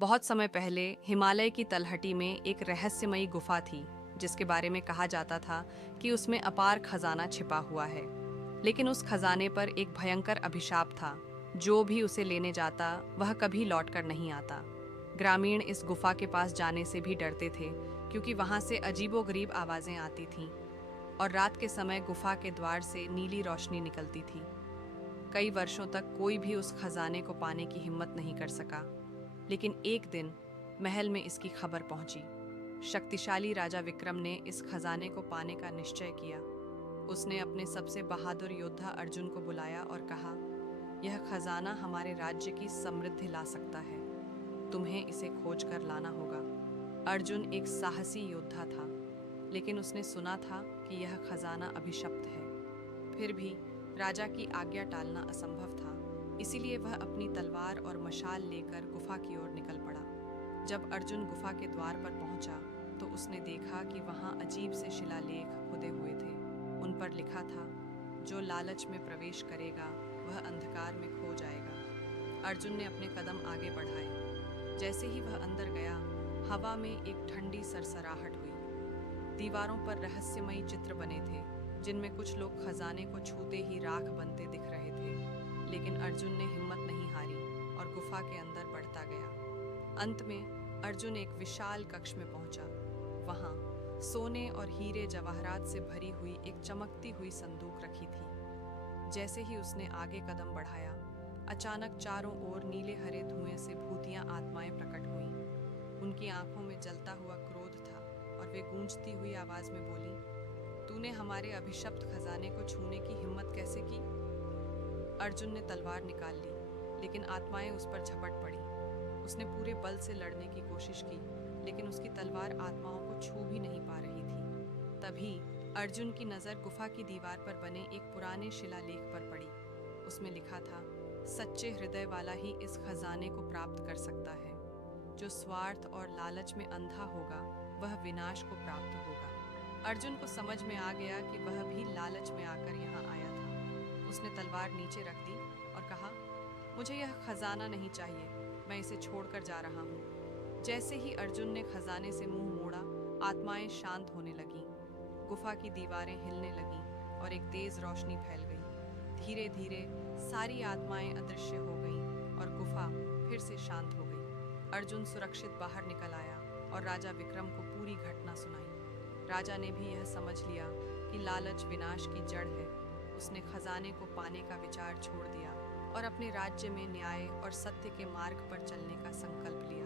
बहुत समय पहले हिमालय की तलहटी में एक रहस्यमयी गुफा थी, जिसके बारे में कहा जाता था कि उसमें अपार खजाना छिपा हुआ है। लेकिन उस खजाने पर एक भयंकर अभिशाप था। जो भी उसे लेने जाता वह कभी लौटकर नहीं आता। ग्रामीण इस गुफा के पास जाने से भी डरते थे, क्योंकि वहां से अजीबोगरीब आवाजें आती थीं और रात के समय गुफा के द्वार से नीली रोशनी निकलती थी। कई वर्षों तक कोई भी उस खजाने को पाने की हिम्मत नहीं कर सका। लेकिन एक दिन महल में इसकी खबर पहुंची। शक्तिशाली राजा विक्रम ने इस खजाने को पाने का निश्चय किया। उसने अपने सबसे बहादुर योद्धा अर्जुन को बुलाया और कहा, यह खजाना हमारे राज्य की समृद्धि ला सकता है। तुम्हें इसे खोज कर लाना होगा। अर्जुन एक साहसी योद्धा था, लेकिन उसने सुना था कि यह खजाना अभिशप्त है। फिर भी राजा की आज्ञा टालना असंभव था, इसीलिए वह अपनी तलवार और मशाल लेकर गुफा की ओर निकल पड़ा। जब अर्जुन गुफा के द्वार पर पहुंचा तो उसने देखा कि वहां अजीब से शिलालेख खुदे हुए थे। उन पर लिखा था, जो लालच में प्रवेश करेगा वह अंधकार में खो जाएगा। अर्जुन ने अपने कदम आगे बढ़ाए। जैसे ही वह अंदर गया, हवा में एक ठंडी सरसराहट हुई। दीवारों पर रहस्यमयी चित्र बने थे, जिनमें कुछ लोग खजाने को छूते ही राख बनते दिख रहे थे। लेकिन अर्जुन ने हिम्मत नहीं हारी और गुफा के अंदर बढ़ता गया। अंत में अर्जुन एक विशाल कक्ष में पहुंचा। वहां सोने और हीरे जवाहरात से भरी हुई एक चमकती हुई संदूक रखी थी। जैसे ही उसने आगे कदम बढ़ाया, अचानक चारों ओर नीले हरे धुएं से भूतियां आत्माएं प्रकट हुईं। उनकी आंखों में जलता हुआ क्रोध था और वे गूंजती हुई आवाज में बोली, तूने हमारे अभिशप्त खजाने को छूने की हिम्मत कैसे की? अर्जुन ने तलवार निकाल ली, लेकिन आत्माएं उस पर झपट पड़ी। उसने पूरे बल से लड़ने की कोशिश की, लेकिन उसकी तलवार आत्माओं को छू भी नहीं पा रही थी। तभी अर्जुन की नज़र गुफा की दीवार पर बने एक पुराने शिलालेख पर पड़ी। उसमें लिखा था, सच्चे हृदय वाला ही इस खजाने को प्राप्त कर सकता है। जो स्वार्थ और लालच में अंधा होगा वह विनाश को प्राप्त होगा। अर्जुन को समझ में आ गया कि वह भी लालच में आकर यहाँ आया था। उसने तलवार नीचे रख दी और कहा, मुझे यह खजाना नहीं चाहिए, मैं इसे छोड़कर जा रहा हूँ। जैसे ही अर्जुन ने खजाने से मुंह मोड़ा, आत्माएं शांत होने लगीं। गुफा की दीवारें हिलने लगीं और एक तेज रोशनी फैल गई। धीरे धीरे सारी आत्माएं अदृश्य हो गईं और गुफा फिर से शांत हो गई। अर्जुन सुरक्षित बाहर निकल आया और राजा विक्रम को पूरी घटना सुनाई। राजा ने भी यह समझ लिया कि लालच विनाश की जड़ है। उसने खजाने को पाने का विचार छोड़ दिया और अपने राज्य में न्याय और सत्य के मार्ग पर चलने का संकल्प लिया।